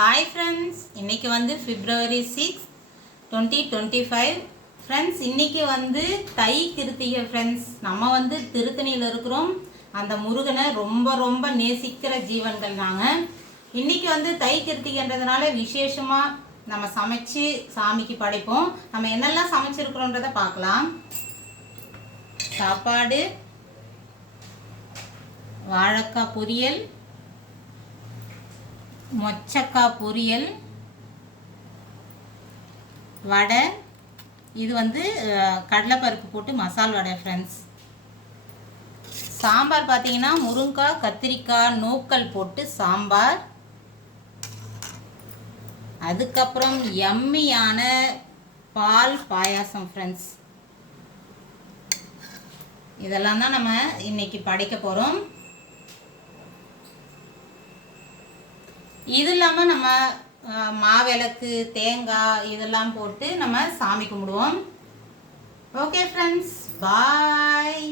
Hi friends, இன்றைக்கி வந்து February 6, 2025. Friends, இன்றைக்கி வந்து தை கிருத்திகை. ஃப்ரெண்ட்ஸ், நம்ம வந்து திருத்தணியில் இருக்கிறோம். அந்த முருகனை ரொம்ப ரொம்ப நேசிக்கிற ஜீவன்கள் நாங்கள். இன்றைக்கி வந்து தை கிருத்திகைன்றதுனால விசேஷமாக நம்ம சமைச்சு சாமிக்கு படைப்போம். நம்ம என்னெல்லாம் சமைச்சிருக்கிறோன்றதை பார்க்கலாம். சாப்பாடு, வாழைக்காய் பொரியல், மொச்சக்காய் பொரியல், வடை. இது வந்து கடலைப்பருப்பு போட்டு மசால் வடை. ஃப்ரெண்ட்ஸ், சாம்பார் பார்த்தீங்கன்னா முருங்காய், கத்திரிக்காய், நூக்கல் போட்டு சாம்பார். அதுக்கப்புறம் யம்மியான பால் பாயாசம். ஃப்ரெண்ட்ஸ், இதெல்லாம் தான் நம்ம இன்னைக்கு படைக்க போகிறோம். இது இல்லாமல் நம்ம மாவிளக்கு, தேங்காய் இதெல்லாம் போட்டு நம்ம சாமி கும்பிடுவோம். ஓகே ஃப்ரெண்ட்ஸ், பாய்.